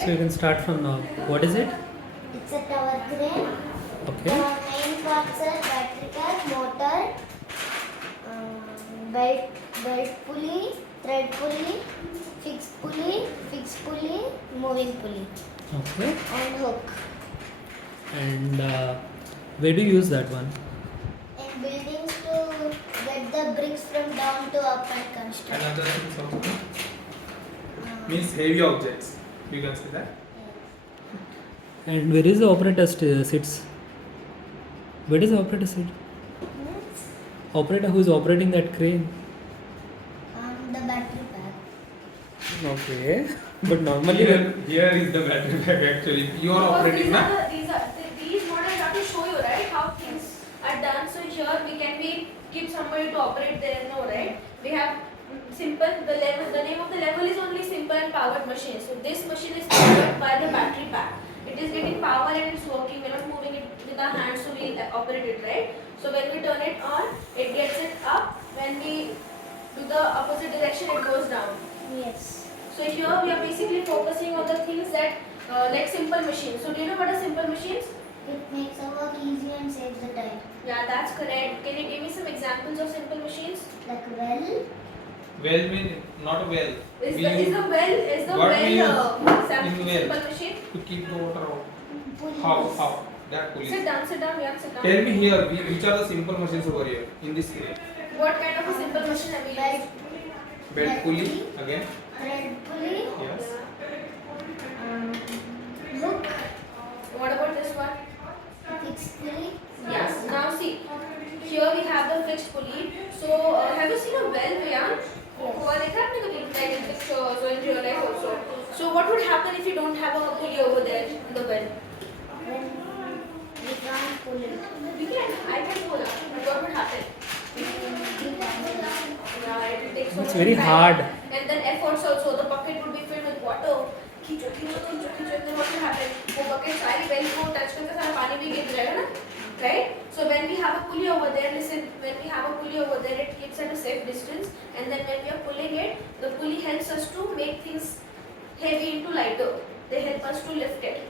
So you can start from now. What is it? It's a tower crane. Okay. The main parts are battery pack, motor, belt pulley, thread pulley, fixed pulley, moving pulley, Okay. and hook. And where do you use that one? In buildings to get the bricks from down to up and construct. Another thing also Uh, means heavy objects. You can say that. And where is the operator sits? Where does the operator sit? Means, Operator who is operating that crane? the battery pack. Okay. But normally Here is the battery pack actually. You are Because operating now. these models have to show you, right, how things are done. So here we keep somebody to operate there, no, right? We have simple, the name of the level is only simple and powered machine. So this machine is powered by the battery pack. It is getting power and it's working. We're not moving it with our hands, so we operate it, right? So when we turn it on, it gets it up. When we do the opposite direction, it goes down. Yes. So here we are basically focusing on the things that like simple machines. So do you know what are simple machines? It makes our work easy and saves the time. Yeah, that's correct. Can you give me some examples of simple machines? Like well, Well mean not a well. Is We the use what we example in well. simple machine? to keep the water out. pulleys. How? That pulley. Sit down, yeah, sit down. Tell me here, which are the simple machines over here in this area? What kind of a simple machine have you Belt, used? Belt pulley again. thread pulley, Yes. hook, What about this one? fixed pulley. Yes. Now see, here we have the fixed pulley. So have you seen a well, Priyank? Well, they can't make a like in pictures or in real life also. So what would happen if you don't have a pulley over there in the well? When we can't pull it, You can, I can pull up. But what would happen? we can Yeah, it will take so It's much very time. hard. And then efforts also, the bucket would be filled with water. खींचो, and then what will happen? वो bucket सारी well को touch करके सारा पानी भी गिर जाएगा ना? Right? So when we have a pulley over there, listen, when we have a pulley over there, it keeps at a safe distance. And then when we are pulling it, the pulley helps us to make things heavy into lighter. They help us to lift it.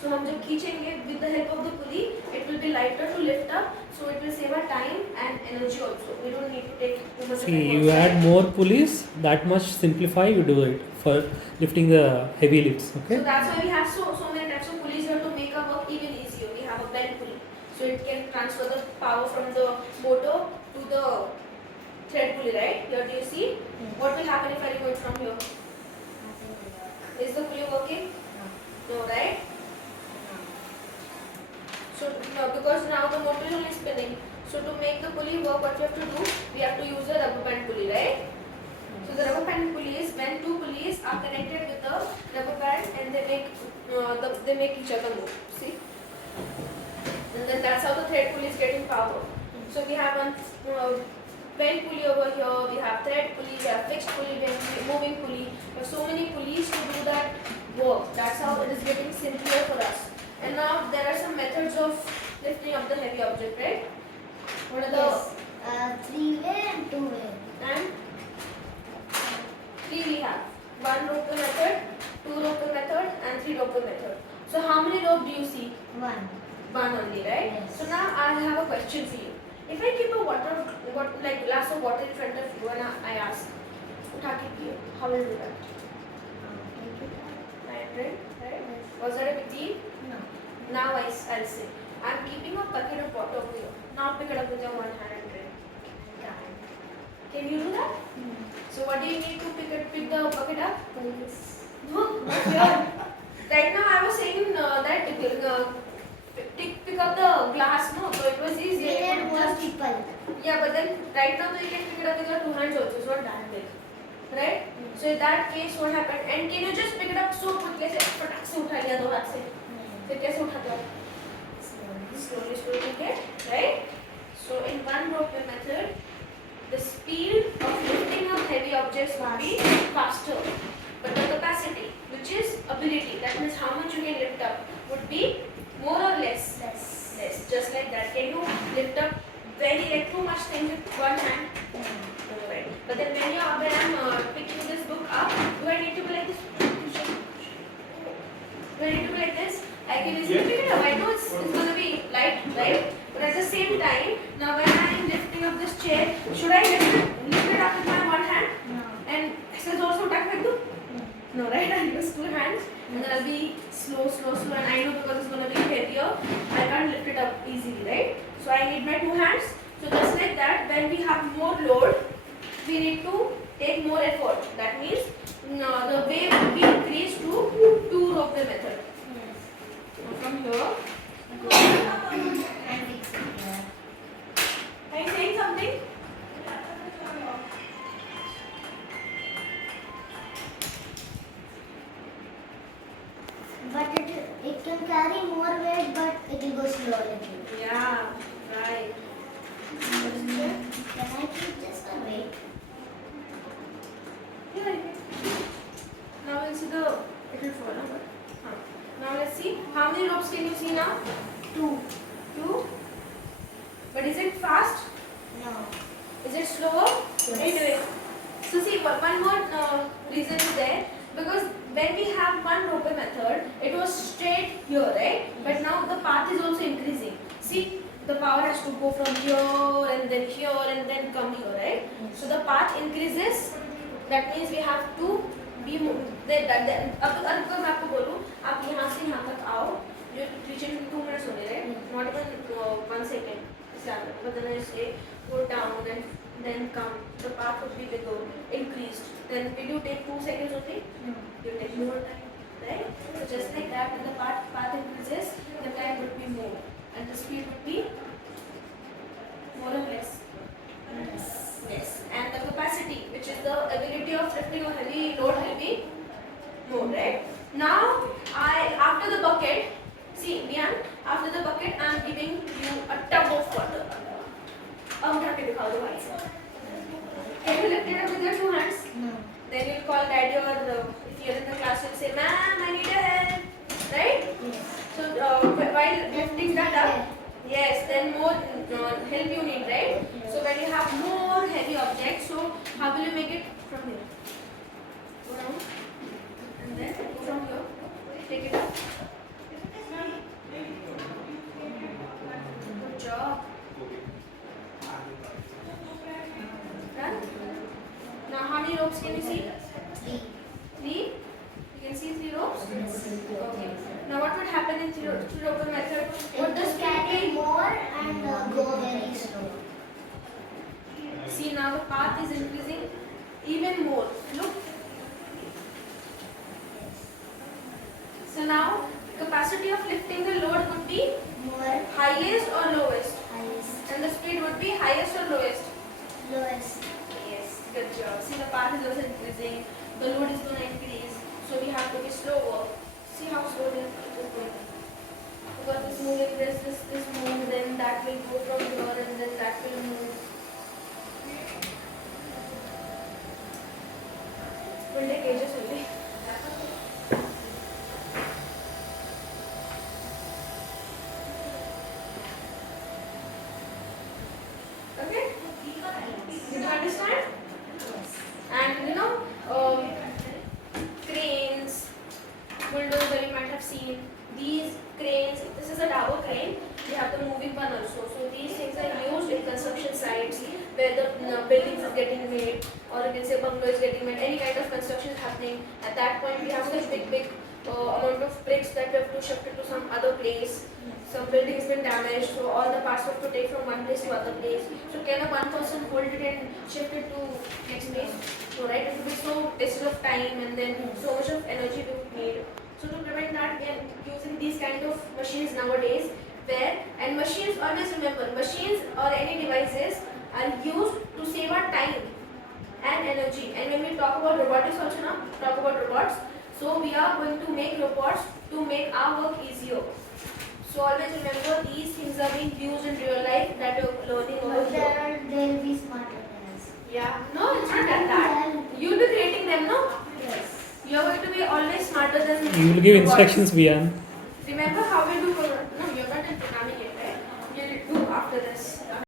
So हम जब खींचेंगे with the help of the pulley, it will be lighter to lift up. So it will save our time and energy also. We don't need to take too much. see, you add more pulleys, that much simplify you do it for lifting the heavy lifts. Okay. So that's why we have so many types of pulleys here to make our work even easier. We have a belt pulley, so it can transfer the power from the motor to the thread pulley, right? Here do you see? What will happen if I remove it from here? Is the pulley working? No, right? So no, because now the motor is only spinning. So to make the pulley work, what we have to do? We have to use a rubber band pulley, right? So the rubber band pulley is when two pulleys are connected with the rubber band and they make each other move. See? And then that's how the thread pulley is getting power. So we have one bend pulley over here, we have thread pulley, we have fixed pulley, we have moving pulley. There are so many pulleys to do that work. That's how it is getting simpler for us. And now there are some methods of lifting up the heavy object, right? What are Yes. 3-way and 2-way. and three we have. One rope method, two rope method, and three rope method. So how many rope do you see? 1. One only, right? Yes. So now I have a question for you. If I keep a glass of water in front of you and I ask, उठा के पियो, how will you do that? I drink, right? Was that a big deal? No. Now I'll say, I'm keeping a bucket of water over here. Now pick it up with your one hand and drink. Can you do that? So what do you need to pick the bucket up? Police. No, not here. Right now I was saying that pick up the glass, no? So it was easy. We need more people. Yeah, but then right now you can pick it up with your two hands also. It's not that big. Right? So in that case what happened? And can you just pick it up so quickly? से फटाक से उठा लिया दो हाथ से. फिर कैसे उठाते हो? Slowly, okay? Right? So in one rope method, the speed of lifting up heavy objects will be faster. But the capacity, which is ability, that means how much you can lift up, would be more or less? Less. Just like that. Can you lift up too much things with one hand? No, right. But then when I'm picking this book up, do I need to be like this? same time, now when I am lifting up this chair, should I lift it up with my one hand No. and exercise also utak like do? No, right? I'll use two hands and then I'll be slow, and I know because it's going to be heavier, I can't lift it up easily, right? So I need my two hands. So just like that, when we have more load, we need to take more effort. That means the weight will be increased to 2 rope method. Yes. So from here, And fix it here. are you saying something? But it can carry more weight, but it will go slow a little. Yeah, right. Can I keep just a weight? Yeah. Now we'll see the little further. Now let's see. How many ropes can you see now? 2. 2. But is it fast? No. Is it slower? Yes. Anyway. So see, one more reason is there. Because when we have one rope method, it was straight here, right? But now the path is also increasing. See, the power has to go from here and then come here, right? Yes. So the path increases. That means we have to be अब मैं आपको बोलूँ आप यहाँ से यहाँ तक आओ you reach in 2 minutes only, right? Not even 1 second. But then I say go down and then come. The path would be bigger, increased. Then will you take 2 seconds only? No. You take more time, right? So just like that, when the path increases, the time would be more, and the speed would be more or less. Yes. And the capacity, which is the ability of lifting a heavy load, will be more, right? Now, after the bucket, see, Mian, after the bucket, I am giving you a tub of water. अब उठा के दिखाओ दो भाई से. Can you lift it up with your 2 hands? No. Then you'll call daddy or if you're in the class, you'll say, "Ma'am, I need a help." Right? Yes. So while lifting that up, yes, then more help you need, right? So when you have more heavy objects, so how will you make it from here? Go down and then go from here. Take it up. Good job. Done. Now how many ropes can you see? 3. 3. You can see 3 ropes. Okay. Now what would happen in 3 rope method? Would the Just speed carry be more and go very slow. See, now the path is increasing even more. Look. So now capacity of lifting the load would be More. highest or lowest, Highest. and the speed would be highest or lowest. Lowest. Yes, good job. See, the path is also increasing. The load is going to increase, so we have to be slower. See how slowly it is going. Because this moving, this move, then that will go from here, and then that will move. Will take ages only. Okay? Did you understand? Yes. And you know, cranes, bulldozer you might have seen. These cranes, this is a tower crane. We have the moving one also. So these things are used in construction sites where the buildings is getting made, or you can say bungalow is getting made. Any kind of construction is happening. At that point, we have such big amount of bricks that we have to shift it to some other place. Some building has been damaged, so all the parts we have to take from one place to other place. So can a one person hold it and shift it to next place? So right, it would be so wasted of time and then so much of energy we would need. So to prevent that, we are using these kind of machines nowadays. And machines, always remember, machines or any devices are used to save our time and energy. And when we talk about robotics also now, talk about robots. So we are going to make robots to make our work easier. So always remember, these things are being used in real life that you're learning over But here. they'll be smarter than us. Yeah, no, it's not like that. You'll be creating them, no? Yes. You're going to be always smarter than You will give robots. instructions, Vian.